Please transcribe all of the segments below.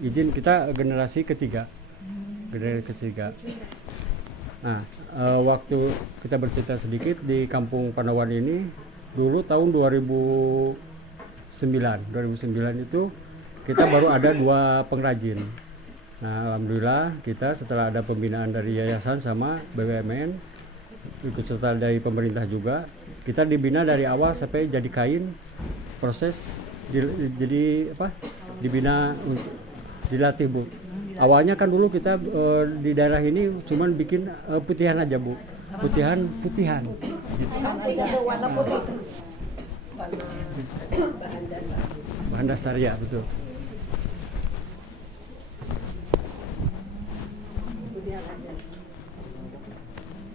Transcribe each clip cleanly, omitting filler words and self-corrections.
izin kita generasi ketiga. Generasi ketiga. Nah, waktu kita bercerita sedikit di Kampung Panawan ini, dulu tahun 2009 itu kita baru ada 2 pengrajin. Nah, alhamdulillah kita setelah ada pembinaan dari yayasan sama BUMN, ikut serta dari pemerintah juga, kita dibina dari awal sampai jadi kain, proses jadi apa? Dibina untuk dilatih, Bu. Awalnya kan dulu kita di daerah ini cuman bikin putihan aja, Bu. Putihan. Warna putih. Bahan dasar ya, betul.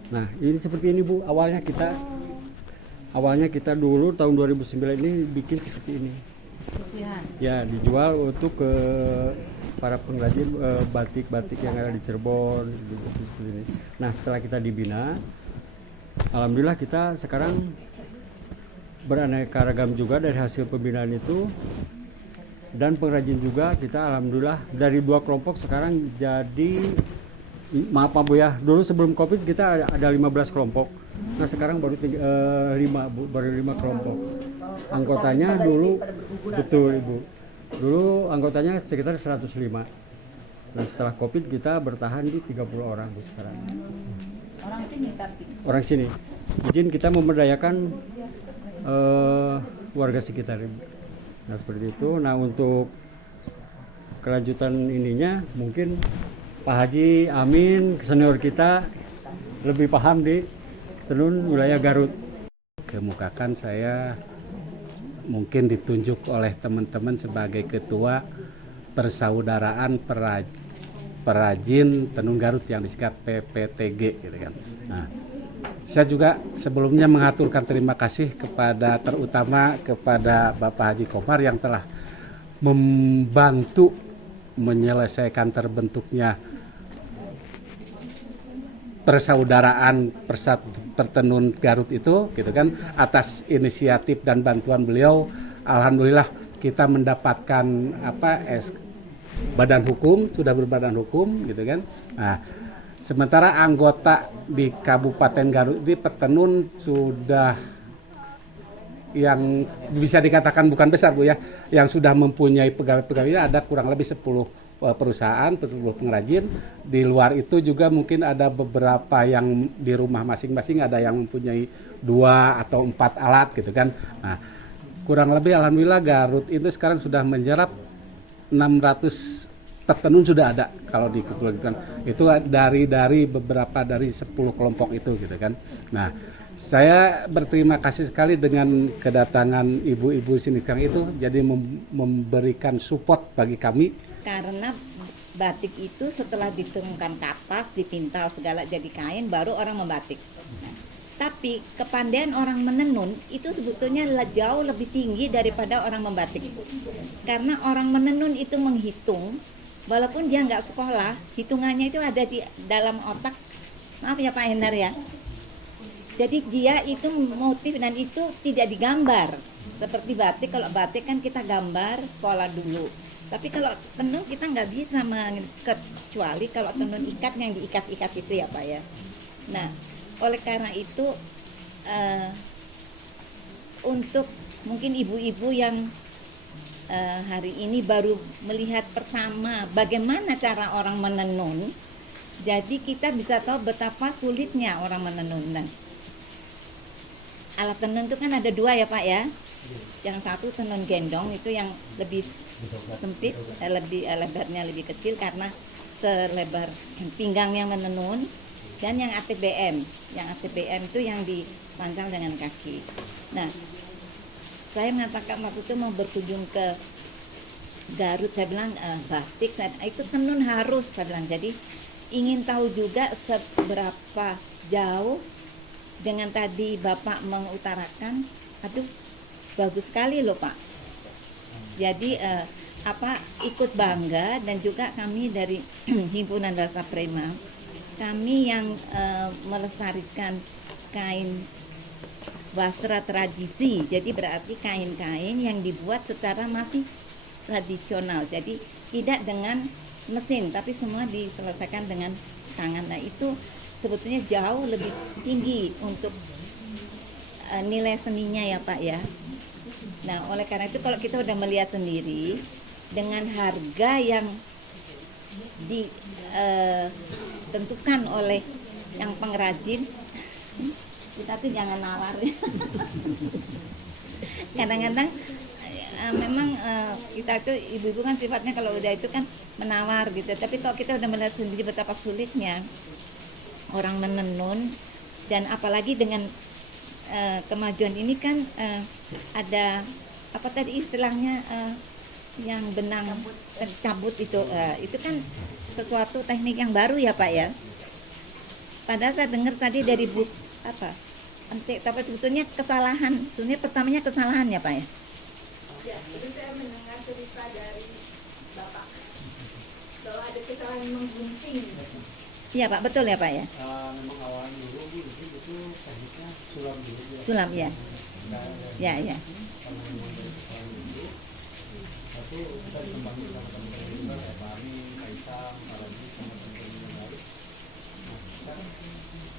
Nah, ini seperti ini, Bu. Awalnya kita dulu tahun 2009 ini bikin seperti ini. Ya, dijual untuk ke para pengrajin batik-batik yang ada di Cirebon gitu, seperti ini. Nah, setelah kita dibina, alhamdulillah kita sekarang beraneka ragam juga dari hasil pembinaan itu, dan pengrajin juga kita alhamdulillah dari 2 kelompok sekarang jadi, maaf Pak Bu ya, dulu sebelum Covid kita ada 15 kelompok. Nah, sekarang baru 5, Bu, baru 5 kelompok. Anggotanya dulu, betul Ibu, dulu anggotanya sekitar 105. Nah, setelah Covid kita bertahan di 30 orang, Bu, sekarang. Orang sini tapi. Orang sini. Izin kita memberdayakan warga sekitar, Ibu. Nah, seperti itu. Nah, untuk kelanjutan ininya mungkin Pak Haji Amin, senior kita, lebih paham di tenun wilayah Garut. Kemukakan saya mungkin ditunjuk oleh teman-teman sebagai ketua persaudaraan perajin tenun Garut yang disingkat PPTG gitu kan. Nah, saya juga sebelumnya mengaturkan terima kasih terutama kepada Bapak Haji Komar yang telah membantu menyelesaikan terbentuknya persaudaraan pertenun Garut itu gitu kan. Atas inisiatif dan bantuan beliau, alhamdulillah kita mendapatkan badan hukum, sudah berbadan hukum gitu kan. Nah, sementara anggota di Kabupaten Garut di petenun sudah yang bisa dikatakan bukan besar, Bu ya, yang sudah mempunyai pegawai-pegawai ada kurang lebih 10 perusahaan, 10 pengrajin. Di luar itu juga mungkin ada beberapa yang di rumah masing-masing ada yang mempunyai 2 atau 4 alat gitu kan. Nah, kurang lebih alhamdulillah Garut itu sekarang sudah menjerap 600 petenun sudah ada kalau dikumpulkan. Itu dari beberapa dari 10 kelompok itu gitu kan. Nah, saya berterima kasih sekali dengan kedatangan ibu-ibu sini sekarang itu, jadi memberikan support bagi kami. Karena batik itu setelah ditenunkan kapas, dipintal segala jadi kain, baru orang membatik. Nah, tapi kepandaian orang menenun itu sebetulnya jauh lebih tinggi daripada orang membatik. Karena orang menenun itu menghitung, walaupun dia nggak sekolah, hitungannya itu ada di dalam otak. Maaf ya Pak Hendar ya. Jadi dia itu motif dan itu tidak digambar. Seperti batik, kalau batik kan kita gambar pola dulu. Tapi kalau tenun kita nggak bisa, kecuali kalau tenun ikat yang diikat-ikat itu ya Pak ya. Nah, oleh karena itu untuk mungkin ibu-ibu yang hari ini baru melihat pertama bagaimana cara orang menenun, jadi kita bisa tahu betapa sulitnya orang menenun. Nah, alat tenun itu kan ada 2 ya Pak ya. Yang satu tenun gendong itu yang lebih sempit, lebarnya lebih kecil karena selebar pinggangnya menenun, dan yang ATBM. Yang ATBM itu yang dipancang dengan kaki. Nah, saya mengatakan waktu itu mau berkunjung ke Garut, saya bilang batik, itu tenun harus, saya bilang. Jadi ingin tahu juga seberapa jauh dengan tadi Bapak mengutarakan, aduh bagus sekali loh Pak. Jadi ikut bangga, dan juga kami dari Himpunan Dasa Prema, kami yang melestarikan kain wastra tradisi. Jadi berarti kain-kain yang dibuat secara masih tradisional. Jadi tidak dengan mesin, tapi semua diselesaikan dengan tangan. Nah itu sebetulnya jauh lebih tinggi untuk nilai seninya ya Pak ya. Nah oleh karena itu kalau kita udah melihat sendiri dengan harga yang ditentukan oleh yang pengrajin, kita tuh jangan nawar ya. Kadang-kadang memang kita itu ibu-ibu kan sifatnya kalau udah itu kan menawar gitu, tapi kalau kita udah melihat sendiri betapa sulitnya orang menenun, dan apalagi dengan kemajuan ini kan ada apa tadi istilahnya yang benang cabut itu kan sesuatu teknik yang baru ya Pak ya. Padahal saya dengar tadi dari Bu tapi sebetulnya kesalahan, sebenarnya pertamanya kesalahan ya Pak ya. Ya, itu saya mendengar cerita dari Bapak bahwa ada kesalahan menggunting. Iya Pak, betul ya Pak ya. Memang awalnya dulu Bu, itu tekniknya sulam dulu ya. Sulam ya. Ya ya. Karena memang dari kesalahan dulu, satu kita dikembangin sama teman-teman juga kayak Pak Amin, Kak Isam, Pak Lagi, sama teman-teman yang lain. Nah, sekarang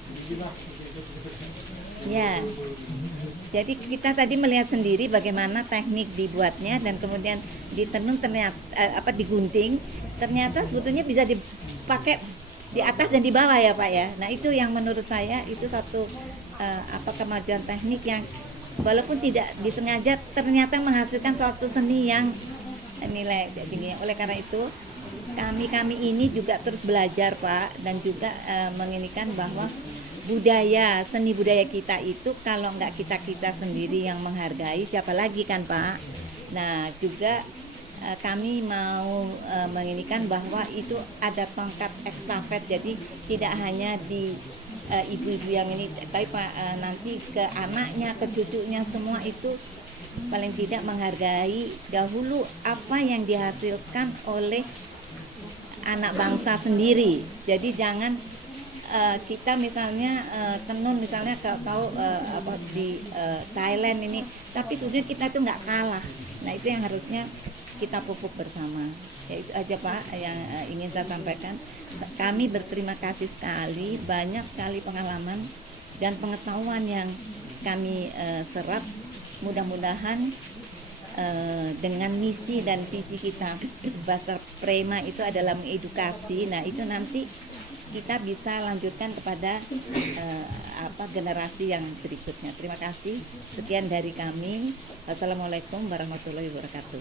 beginilah Ya. Jadi kita tadi melihat sendiri bagaimana teknik dibuatnya dan kemudian ditenun ternyata digunting, ternyata sebetulnya bisa dipakai di atas dan di bawah ya Pak ya. Nah itu yang menurut saya itu satu kemajuan teknik yang walaupun tidak disengaja ternyata menghasilkan suatu seni yang nilai tinggi. Oleh karena itu kami ini juga terus belajar Pak, dan juga menginikan bahwa seni budaya kita itu kalau nggak kita sendiri yang menghargai, siapa lagi kan Pak. Nah juga kami mau menginikan bahwa itu ada tongkat estafet, jadi tidak hanya di ibu-ibu yang ini, tapi Pak nanti ke anaknya, ke cucunya, semua itu paling tidak menghargai dahulu apa yang dihasilkan oleh anak bangsa sendiri. Jadi jangan kita misalnya tenun misalnya tahu di Thailand ini, tapi sebenarnya kita itu nggak kalah. Nah itu yang harusnya kita pupuk bersama. Ya itu aja Pak yang ingin saya sampaikan. Kami berterima kasih sekali, banyak sekali pengalaman dan pengetahuan yang kami serap. Mudah-mudahan dengan misi dan visi kita Bahasa Prema itu adalah mengedukasi. Nah itu nanti kita bisa lanjutkan kepada generasi yang berikutnya. Terima kasih. Sekian dari kami. Wassalamualaikum warahmatullahi wabarakatuh.